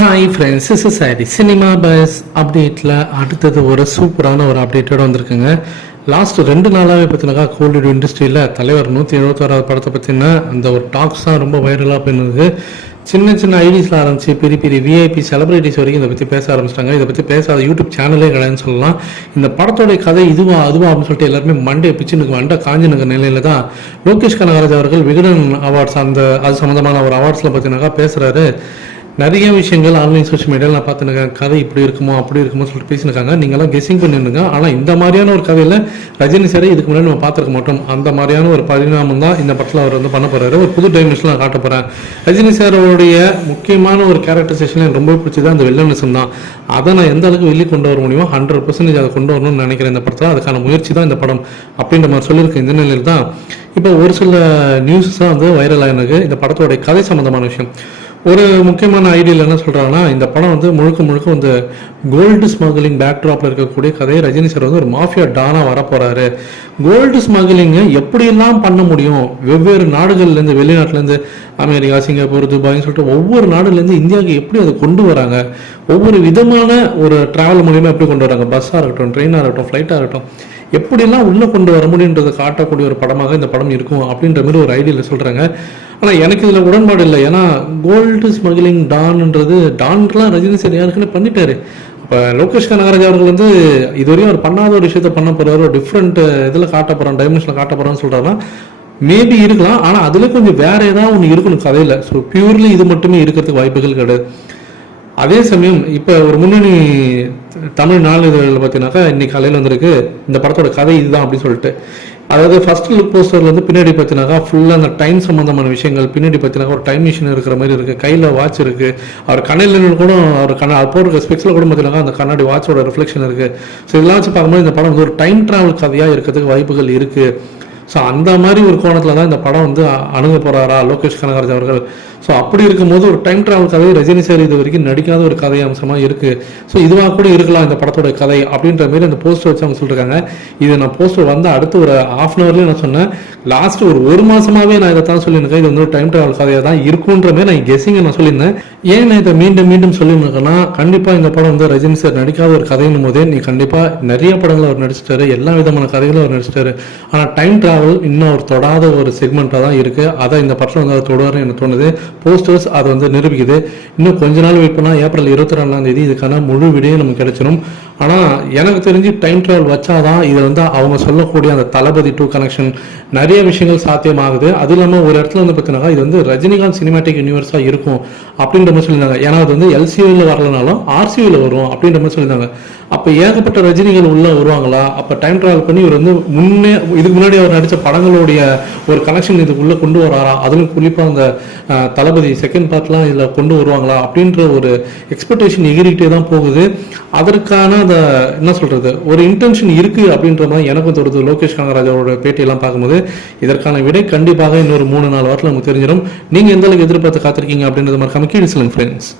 Hi friends is sorry cinema buzz அப்டேட்டில் அடுத்தது ஒரு சூப்பரான ஒரு அப்டேட்டோட வந்திருக்குங்க. லாஸ்ட் ரெண்டு நாளாகவே பார்த்தீங்கன்னா கோல்டு இண்டஸ்ட்ரியில் தலைவர் நூற்றி எழுபத்தாறாவது படத்தை பற்றின அந்த ஒரு டாக்ஸ் தான் ரொம்ப வைரலாக போயிருந்தது. சின்ன சின்ன ஐடிஸில் ஆரம்பிச்சு பெரிய பெரிய விஐபி செலிபிரிட்டிஸ் வரைக்கும் இதை பற்றி பேச ஆரம்பிச்சிட்டாங்க. இதை பற்றி பேசாத யூடியூப் சேனலே கிடையாதுன்னு சொல்லலாம். இந்த படத்தோடைய கதை இதுவா அதுவா அப்படின்னு சொல்லிட்டு எல்லாருமே மண்டே பிச்சுனுக்கு மண்டை காஞ்சினுக்கு நிலையில தான் லோகேஷ் கனகராஜ் அவர்கள் விகடன் அவார்ட்ஸ் அந்த அது சம்மந்தமான ஒரு அவார்ட்ஸில் பார்த்தீங்கன்னாக்கா பேசுகிறாரு நிறைய விஷயங்கள் ஆன்லைன் சோஷியல் மீடியாவில் நான் பார்த்துருக்கேன். கதை இப்படி இருக்குமோ அப்படி இருக்குமோ சொல்லிட்டு பேசியிருக்காங்க நீங்களாம் கெஸிங் பண்ணிருங்க ஆனால் இந்த மாதிரியான ஒரு கதையில் ரஜினி சாரை இதுக்கு முன்னாடி நம்ம பார்த்துருக்க மாட்டோம். அந்த மாதிரியான ஒரு பரிணாமம் தான் இந்த படத்தில் அவர் வந்து பண்ண போகிறாரு ஒரு புது டைமென்ஷனில் நான் காட்ட போகிறேன் ரஜினி சாரோடைய முக்கியமான ஒரு கேரக்டரைசேஷன் எனக்கு ரொம்ப பிடிச்சது அந்த வில்லனிசம் தான். அதை நான் எந்த அளவுக்கு வெளியே கொண்டு வர முடியுமோ ஹண்ட்ரட் பர்சன்டேஜ் அதை கொண்டு வரணும்னு நினைக்கிறேன் இந்த படத்தில். அதுக்கான முயற்சி தான் இந்த படம் அப்படின்ற மாதிரி சொல்லியிருக்கேன் இந்த நிலையில் தான். இப்போ ஒரு சில நியூஸஸ் தான் வந்து வைரல் ஆகினது இந்த படத்தோடைய கதை சம்மந்தமான விஷயம். ஒரு முக்கியமான ஐடியில் என்ன சொல்கிறாங்கன்னா இந்த படம் வந்து முழுக்க முழுக்க வந்து கோல்டு ஸ்மக்லிங் பேக்ட்ராப்பில் இருக்கக்கூடிய கதையை ரஜினி சார் வந்து ஒரு மாஃபியா டானாக வரப்போகிறாரு கோல்டு ஸ்மக்லிங்கை எப்படியெல்லாம் பண்ண முடியும்? வெவ்வேறு நாடுகள்லேருந்து வெளிநாட்டிலேருந்து அமெரிக்கா சிங்கப்பூர் துபாய்னு சொல்லிட்டு ஒவ்வொரு நாடுலேருந்து இந்தியாவுக்கு எப்படி அதை கொண்டு வராங்க? ஒவ்வொரு விதமான ஒரு டிராவல் மூலியமாக எப்படி கொண்டு வராங்க? பஸ்ஸாக இருக்கட்டும் ட்ரெயினாக இருக்கட்டும் ஃப்ளைட்டாக இருக்கட்டும். எப்படிலாம் உள்ளே கொண்டு வர முடியுன்றதை காட்டக்கூடிய ஒரு படமாக இந்த படம் இருக்கும் அப்படின்ற மாதிரி ஒரு ஐடியில் சொல்கிறாங்க ஆனால் எனக்கு இதில் உடன்பாடு இல்லை. ஏன்னா கோல்டு ஸ்மக்லிங் டான்ன்றது டான்லாம் ரஜினி சார் யாருக்குன்னு பண்ணிட்டாரு. இப்போ லோகேஷ் கனகராஜ் அவர்கள் வந்து இதுவரையும் அவர் பண்ணாத ஒரு விஷயத்த பண்ண போகிறாரு ஒரு டிஃப்ரெண்ட் இதில் காட்ட போகிறான் டைமென்ஷனில் காட்ட போகிறான்னு சொல்கிறாருன்னா மேபி இருக்கலாம். ஆனால் அதில் கொஞ்சம் வேற ஏதாவது ஒன்று இருக்கணும் கதையில். ஸோ பியூர்லி இது மட்டுமே இருக்கிறதுக்கு வாய்ப்புகள் கிடையாது. அதே சமயம் இப்போ ஒரு முன்னணி தமிழ் நாளிதழில் பார்த்தீங்கன்னாக்கா இன்னைக்கு காலையில் வந்திருக்கு. இந்த படத்தோட கதை இதுதான் அப்படின்னு சொல்லிட்டு. அதாவது ஃபர்ஸ்ட் லுக் போஸ்டர்ல வந்து பின்னாடி பார்த்தீங்கன்னாக்கா ஃபுல்லாக அந்த டைம் சம்பந்தமான விஷயங்கள் பின்னாடி பார்த்தீங்கன்னா ஒரு டைம் மிஷின் இருக்கிற மாதிரி இருக்கு. கையில் வாட்ச் இருக்கு. அவர் கண்ணில் கூட அவர் கண்ண போடுற ஸ்பெக்ஸில் கூட பார்த்தீங்கன்னா அந்த கண்ணாடி வாட்சோட ரிஃப்ளெக்ஷன் இருக்கு. ஸோ இதெல்லாம் வச்சு பார்க்கும்போது இந்த படம் வந்து ஒரு டைம் டிராவல் கதையாக இருக்கிறதுக்கு வாய்ப்புகள் இருக்கு. ஸோ அந்த மாதிரி ஒரு கோணத்தில் தான் இந்த படம் வந்து அணுக போகிறாரா லோகேஷ் கனகராஜ் அவர்கள். ஸோ அப்படி இருக்கும்போது ஒரு டைம் ட்ராவல் கதை ரஜினி சார் இது வரைக்கும் நடிக்காத ஒரு கதை அம்சமாக இருக்குது ஸோ இதுவாக கூட இருக்கலாம் இந்த படத்தோட கதை அப்படின்ற மாதிரி அந்த போஸ்டர் வச்சு அவங்க சொல்லியிருக்காங்க இது நான் போஸ்டர் வந்து அடுத்து ஒரு ஆஃப் அன் ஹவர்லேயே நான் சொன்னேன். லாஸ்ட் ஒரு ஒரு மாசமாவே நான் இதை தான் சொல்லியிருக்கேன் இது வந்து ஒரு டைம் ட்ராவல் கதையாக தான் இருக்குன்ற மாதிரி நான் கெஸிங்கை நான் சொல்லியிருந்தேன். ஏன் நான் இதை மீண்டும் மீண்டும் சொல்லியிருக்கேன்னா கண்டிப்பாக இந்த படம் வந்து ரஜினி சார் நடிக்காத ஒரு கதைன்னும் போதே நீ கண்டிப்பாக நிறைய படங்கள் அவர் நடிச்சிட்டாரு. எல்லா விதமான கதைகளும் அவர் நடிச்சிட்டாரு. ஆனால் டைம் ட்ராவல் இன்னும் ஒரு தொடாத ஒரு செக்மெண்ட்டாக தான் இருக்குது அதை இந்த படத்தில் வந்து அதை தொடுவார்னு எனக்கு தோணுது. போஸ்டர்ஸ் அதை வந்து நிரூபிக்குது. இன்னும் கொஞ்ச நாள் வெயிட் பண்ணால் ஏப்ரல் இருபத்தி ரெண்டாம் தேதி இதுக்கான முழு விடையும் நமக்கு கிடைச்சிடும் ஆனால் எனக்கு தெரிஞ்சு டைம் டிராவல் வச்சாதான் இதை வந்து அவங்க சொல்லக்கூடிய அந்த தளபதி டூ கனெக்ஷன் நிறைய விஷயங்கள் சாத்தியமாகுது. அது இல்லாமல் ஒரு இடத்துல வந்து பார்த்தீங்கன்னா இது வந்து ரஜினிகாந்த் சினிமேட்டிக் யூனிவர்ஸாக இருக்கும் அப்படின்ற மாதிரி சொல்லியிருந்தாங்க. ஏன்னா அது வந்து எல்சியூவில் வரலனாலும் ஆர்சியூவில் வரும் அப்படின்ற மாதிரி சொல்லியிருந்தாங்க. அப்போ ஏகப்பட்ட ரஜினிகள் உள்ள வருவாங்களா? அப்போ டைம் ட்ராவல் பண்ணி இவர் வந்து முன்னே இதுக்கு முன்னாடி அவர் நடித்த படங்களுடைய ஒரு கனெக்ஷன் இதுக்குள்ளே கொண்டு வராரா? அதுவும் குறிப்பாக அந்த தளபதி செகண்ட் பார்ட்லாம் இதில் கொண்டு வருவாங்களா? அப்படின்ற ஒரு எக்ஸ்பெக்டேஷன் எகிரிக்கிட்டே தான் போகுது. அதற்கான அந்த என்ன சொல்கிறது ஒரு இன்டென்ஷன் இருக்குது அப்படின்ற மாதிரி எனக்கும் தோணுது. லோகேஷ் கனகராஜோட பேட்டியெல்லாம் பார்க்கும்போது இதற்கான விடை கண்டிப்பாக இன்னொரு மூணு நாலு வாரத்தில் நமக்கு தெரிஞ்சிடும் நீங்கள் எந்த அளவுக்கு எதிர்பார்த்து காத்திருக்கீங்க அப்படின்றது மாதிரி கீழே சொல்லுங்க ஃப்ரெண்ட்ஸ்